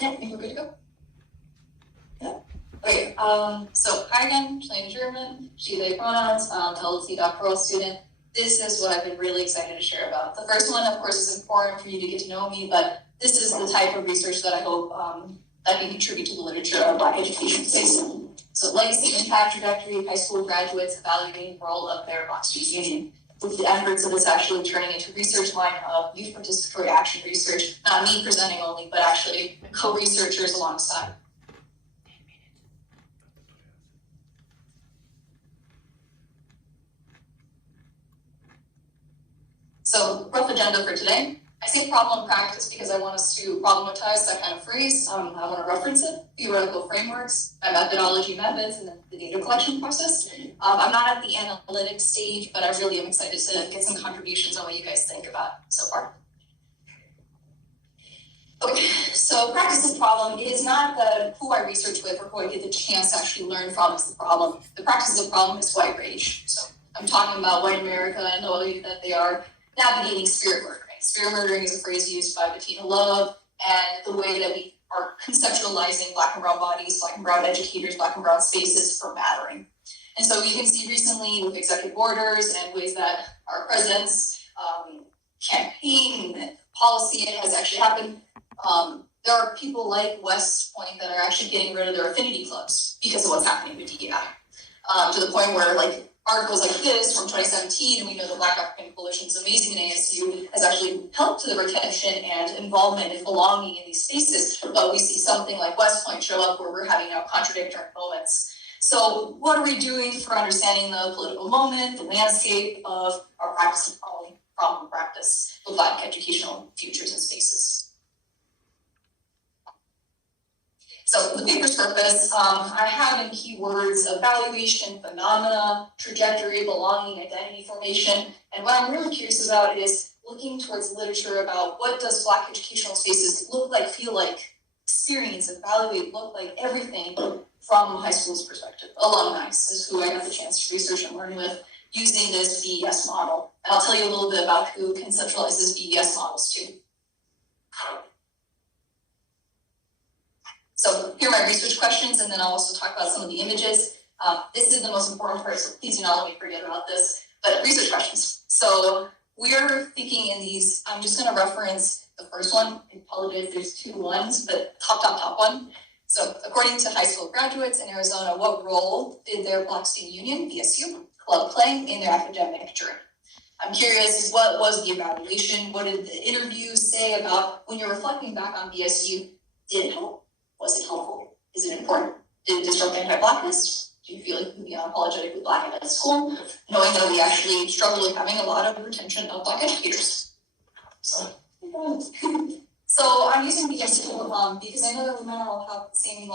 Yeah, I think we're good to go. Yeah. Okay, so hi again, Shalane German, she, they pronouns, LLC doctoral student. This is what I've been really excited to share about. The first one, of course, is important for you to get to know me, but this is the type of research that I hope I can contribute to the literature of Black education space. So legacy, impact, trajectory of high school graduates evaluating the role of their Black Student Union, with the efforts of this actually turning into research line of youth participatory action research, not me presenting only, but actually co-researchers alongside. So rough agenda for today. I say problem practice because I want us to problematize that kind of phrase. I want to reference it, theoretical frameworks, my methodology methods, and then the data collection process. I'm not at the analytics stage, but I really am excited to get some contributions on what you guys think about so far. Okay, so practice is problem. It is not the who I research with or who I get the chance to actually learn from is the problem. The practice of the problem is white rage. So I'm talking about white America and the way that they are navigating spirit murdering. Spirit murdering is a phrase used by Bettina Love, and the way that we are conceptualizing Black and brown bodies, Black and brown educators, Black and brown spaces for mattering. And so you can see recently with executive orders and ways that our president's campaign and policy has actually happened. There are people like West Point that are actually getting rid of their affinity clubs because of what's happening with DEI. To the point where like articles like this from 2017, and we know the Black African Coalition is amazing in ASU, has actually helped to the retention and involvement and belonging in these spaces. But we see something like West Point show up where we're having now contradictory moments. So what are we doing for understanding the political moment, the landscape of our practice of problem practice with Black educational futures and spaces? So the paper's purpose, I have in keywords evaluation, phenomena, trajectory, belonging, identity formation. And what I'm really curious about is looking towards literature about what does Black educational spaces look like, feel like, experience, evaluate, look like, everything from high school's perspective. Alumni is who I got the chance to research and learn with using this BES model. And I'll tell you a little bit about who conceptualizes BES models too. So here are my research questions, and then I'll also talk about some of the images. This is the most important part, so please do not let me forget about this. But research questions. So we're thinking in these, I'm just going to reference the first one. I apologize, there's two ones, but top one. So according to high school graduates in Arizona, what role did their Black Student Union, BSU, club play in their academic journey? I'm curious, what was the evaluation? What did the interviews say about when you're reflecting back on BSU? Did it help? Was it helpful? Is it important? Did it disrupt anti-Blackness? Do you feel like you can be unapologetically Black at school? Knowing that we actually struggle with having a lot of retention of Black educators. So I'm using BSU because I know that we might all have the same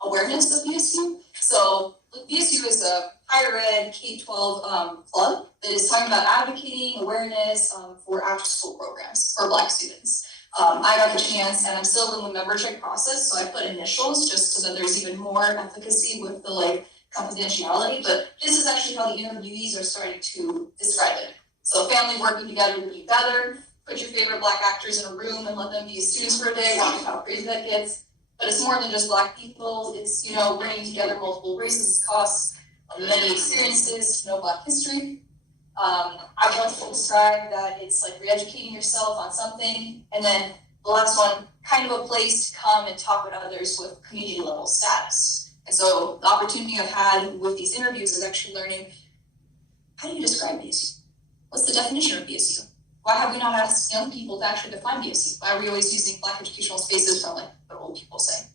awareness of BSU. So BSU is a higher ed K-12 club that is talking about advocating awareness for after school programs for Black students. I got the chance, and I'm still in the membership process, so I put initials just so that there's even more efficacy with the confidentiality. But this is actually how the interviewees are starting to describe it. So family working together to be better. Put your favorite Black actors in a room and let them be students for a day. Watch how crazy that gets. But it's more than just Black people. It's bringing together multiple races, costs, many experiences, Black history. I want to describe that it's like re-educating yourself on something, and then the last one, kind of a place to come and talk with others with community level status. And so the opportunity I've had with these interviews is actually learning, how do you describe BSU? What's the definition of BSU? Why have we not asked young people to actually define BSU? Why are we always using Black educational spaces from what old people say?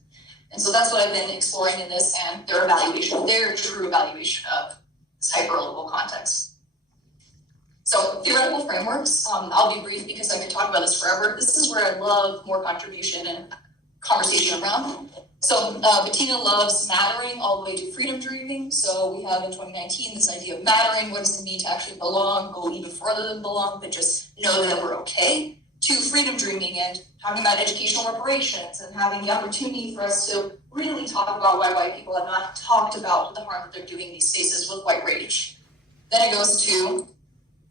And so that's what I've been exploring in this, and their true evaluation of this hyper-local context. So theoretical frameworks, I'll be brief because I could talk about this forever. This is where I love more contribution and conversation around. So Bettina loves mattering all the way to freedom dreaming. So we have in 2019 this idea of mattering. What does it mean to actually belong, go even further than belong, but just know that we're okay? To freedom dreaming and talking about educational reparations and having the opportunity for us to really talk about why white people have not talked about the harm that they're doing in these spaces with white rage. Then it goes to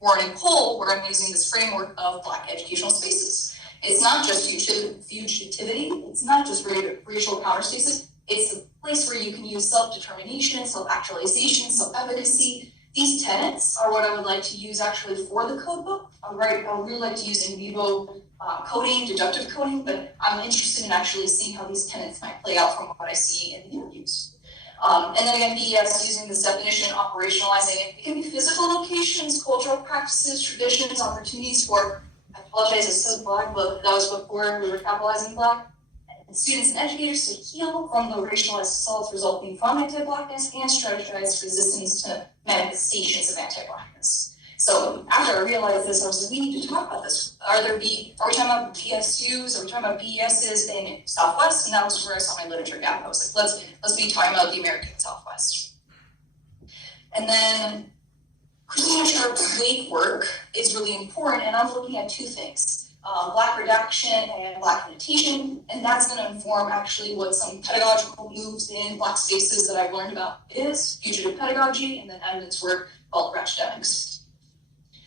Warren and Cole, where I'm using this framework of Black educational spaces. It's not just fugitivity, it's not just racial counterstasis, it's a place where you can use self-determination, self-actualization, self-efficacy. These tenets are what I would like to use actually for the code book. I would really like to use in vivo coding, deductive coding, but I'm interested in actually seeing how these tenets might play out from what I see in the interviews. And then again, BES using this definition, operationalizing it. It can be physical locations, cultural practices, traditions, opportunities for, I apologize, it says Black, but that was before we were capitalizing Black. And students and educators to heal from the racialized assaults resulting from anti-Blackness and strategize resistance to manifestations of anti-Blackness. So after I realized this, I was like, we need to talk about this. Are we talking about BSUs? Are we talking about BESs in Southwest? And that was where I saw my literature gap. I was like, let's be talking about the American Southwest. And then Christina Sharp's late work is really important, and I'm looking at two things. Black redaction and Black annotation, and that's going to inform actually what some pedagogical moves in Black spaces that I've learned about is, fugitive pedagogy, and then evidence work called academics.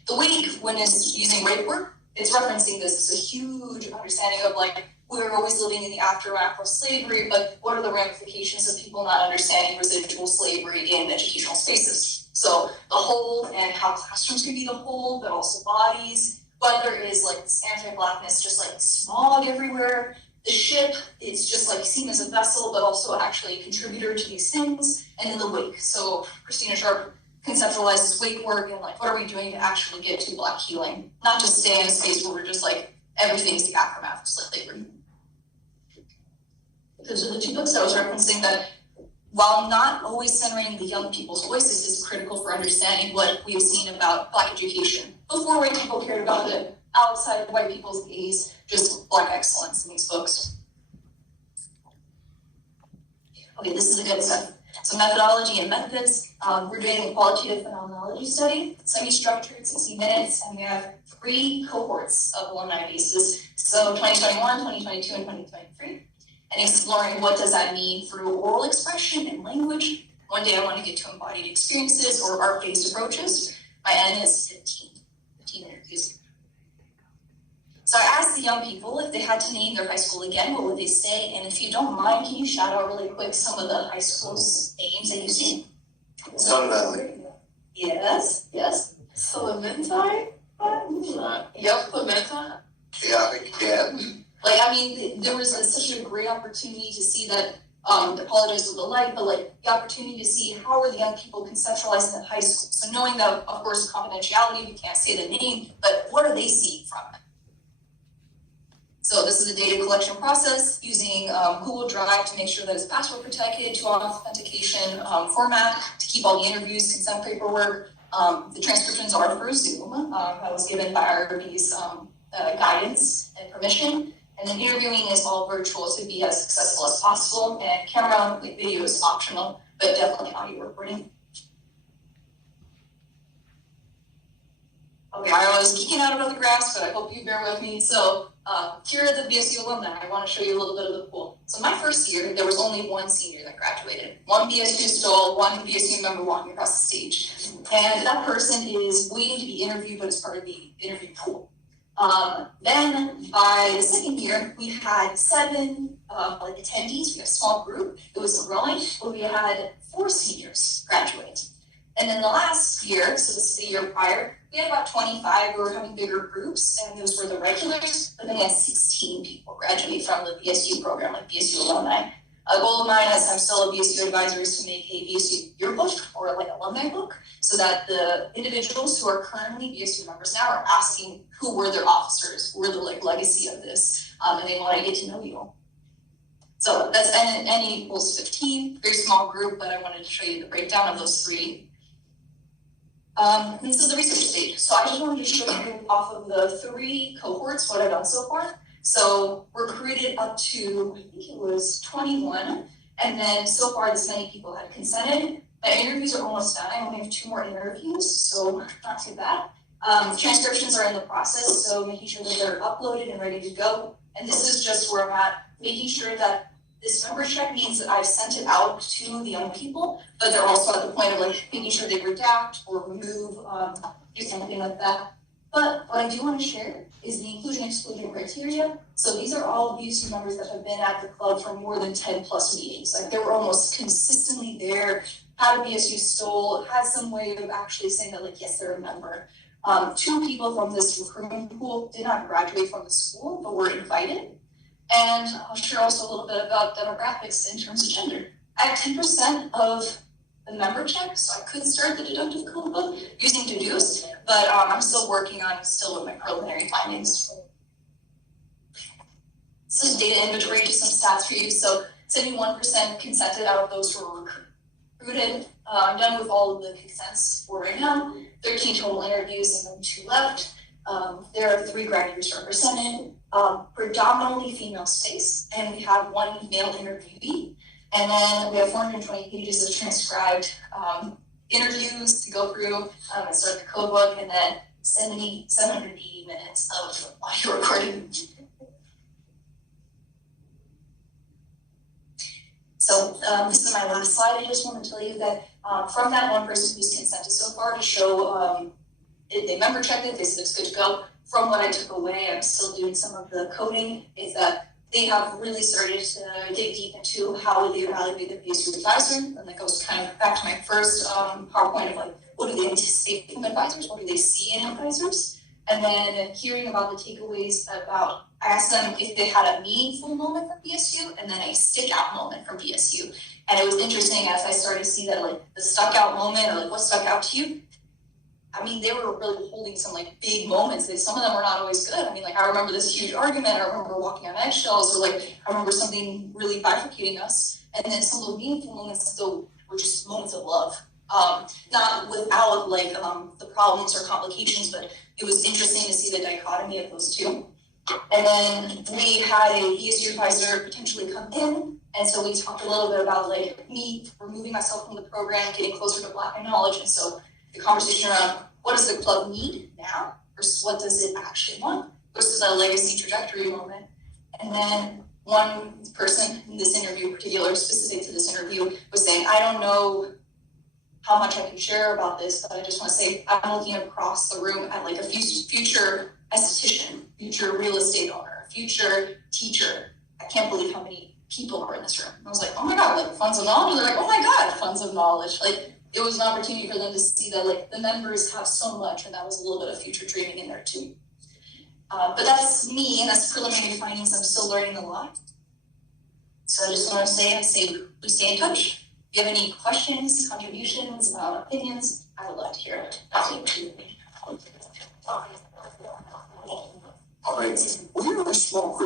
The week, when it's using rape work, it's referencing this as a huge understanding of like, we're always living in the aftermath of slavery, but what are the ramifications of people not understanding residual slavery in educational spaces? So the whole and how classrooms can be the whole, but also bodies, but there is like this anti-Blackness, just like smog everywhere. The ship is just like seen as a vessel, but also actually a contributor to these things. And then the wake. So Christina Sharp conceptualizes wake work and like, what are we doing to actually get to Black healing? Not just stay in a space where we're just like, everything's the aftermath of slavery. Those are the two books I was referencing that, while not always centering the young people's voices, is critical for understanding what we've seen about Black education. Before white people cared about it, outside of white people's gaze, just Black excellence in these books. Okay, this is the good stuff. So methodology and methods, we're doing a qualitative phenomenology study, semi-structured, 60 minutes, and we have 3 cohorts of alumni bases. So 2021, 2022, and 2023. And exploring what does that mean through oral expression and language. One day I want to get to embodied experiences or art-based approaches. My N is 15 interviews. So I asked the young people if they had to name their high school again, what would they say? And if you don't mind, can you shout out really quick some of the high school's names that you've seen? Sun Valley. Yes. Clementine? Yep, Clementine. Yeah, I think you can. Like, I mean, there was such a great opportunity to see that, apologize for the light, but like the opportunity to see how are the young people conceptualizing the high school. So knowing that, of course, confidentiality, we can't say the name, but what are they seeing from it? So this is a data collection process using Google Drive to make sure that it's password protected, to authentication format, to keep all the interviews, consent paperwork. The transcriptions are through Zoom. That was given by IRB's guidance and permission. And then interviewing is all virtual to be as successful as possible. And camera with video is optional, but definitely audio recording. Okay, I was geeking out about the graphs, but I hope you bear with me. So here are the BSU alumni. I want to show you a little bit of the pool. So my first year, there was only one senior that graduated. One BSU stole, one BSU member walking across the stage. And that person is waiting to be interviewed, but is part of the interview pool. Then by the second year, we had 7 attendees. We had a small group. It was growing, but we had 4 seniors graduate. And then the last year, so this is the year prior, we had about 25. We were having bigger groups, and those were the regulars. But then we had 16 people graduate from the BSU program, like BSU alumni. A goal of mine as I'm still a BSU advisor is to make a BSU yearbook or like alumni book, so that the individuals who are currently BSU members now are asking who were their officers, who were the legacy of this, and they want to get to know you. So that's N equals 15, very small group, but I wanted to show you the breakdown of those 3. This is the research stage. So I just wanted to show you off of the 3 cohorts what I've done so far. So we're recruited up to, I think it was 21. And then so far this many people had consented. My interviews are almost done. I only have 2 more interviews, so not too bad. Transcriptions are in the process, so making sure that they're uploaded and ready to go. And this is just where I'm at, making sure that this member check means that I've sent it out to the young people, but they're also at the point of like making sure they redact or remove, do something like that. But what I do wanna share is the inclusion exclusion criteria. So these are all BSU members that have been at the club for more than 10+ meetings, like they were almost consistently there, had a BSU stole, had some way of actually saying that like, yes, they're a member. 2 people from this recruitment pool did not graduate from the school, but were invited. And I'll share also a little bit about demographics in terms of gender. I have 10% of the member check, so I could start the deductive code book using deduce, but I'm still working on still with my preliminary findings. This is data inventory, just some stats for you. So 71% consented out of those who were recruited. I'm done with all of the consents for right now. 13 total interviews and then 2 left. There are 3 graduates represented, predominantly female space, and we have 1 male interviewee. And then we have 420 pages of transcribed interviews to go through and start the code book, and then 780 minutes of audio recording. So this is my last slide. I just want to tell you that from that 1 person who's consented so far to show they member checked it, they said it's good to go. From what I took away, I'm still doing some of the coding, is that they have really started to dig deep into how they evaluate the BSU advisor. And that goes kind of back to my first PowerPoint of like, what do they anticipate from advisors? What do they see in advisors? And then hearing about the takeaways about, I asked them if they had a meaningful moment from BSU and then a stick out moment from BSU. And it was interesting as I started to see that like the stuck out moment or like what stuck out to you. I mean, they were really holding some like big moments. Some of them were not always good. I mean, like I remember this huge argument. I remember walking on eggshells, or like I remember something really bifurcating us. And then some of the meaningful moments though were just moments of love. Not without like the problems or complications, but it was interesting to see the dichotomy of those two. And then we had a BSU advisor potentially come in, and so we talked a little bit about like me removing myself from the program, getting closer to Black knowledge, and so the conversation around what does the club need now versus what does it actually want versus a legacy trajectory moment. And then one person in this interview, particular specific to this interview, was saying, I don't know how much I can share about this, but I just want to say I'm looking across the room at like a future esthetician, future real estate owner, future teacher. I can't believe how many people are in this room. And I was like, oh my God, like funds of knowledge? And they're like, oh my God, funds of knowledge. Like it was an opportunity for them to see that like the members have so much, and that was a little bit of future dreaming in there too. But that's me, and that's preliminary findings. I'm still learning a lot. So I just want to say, we stay in touch. If you have any questions, contributions, opinions, I would love to hear it. Thank you. All right, we're a small group.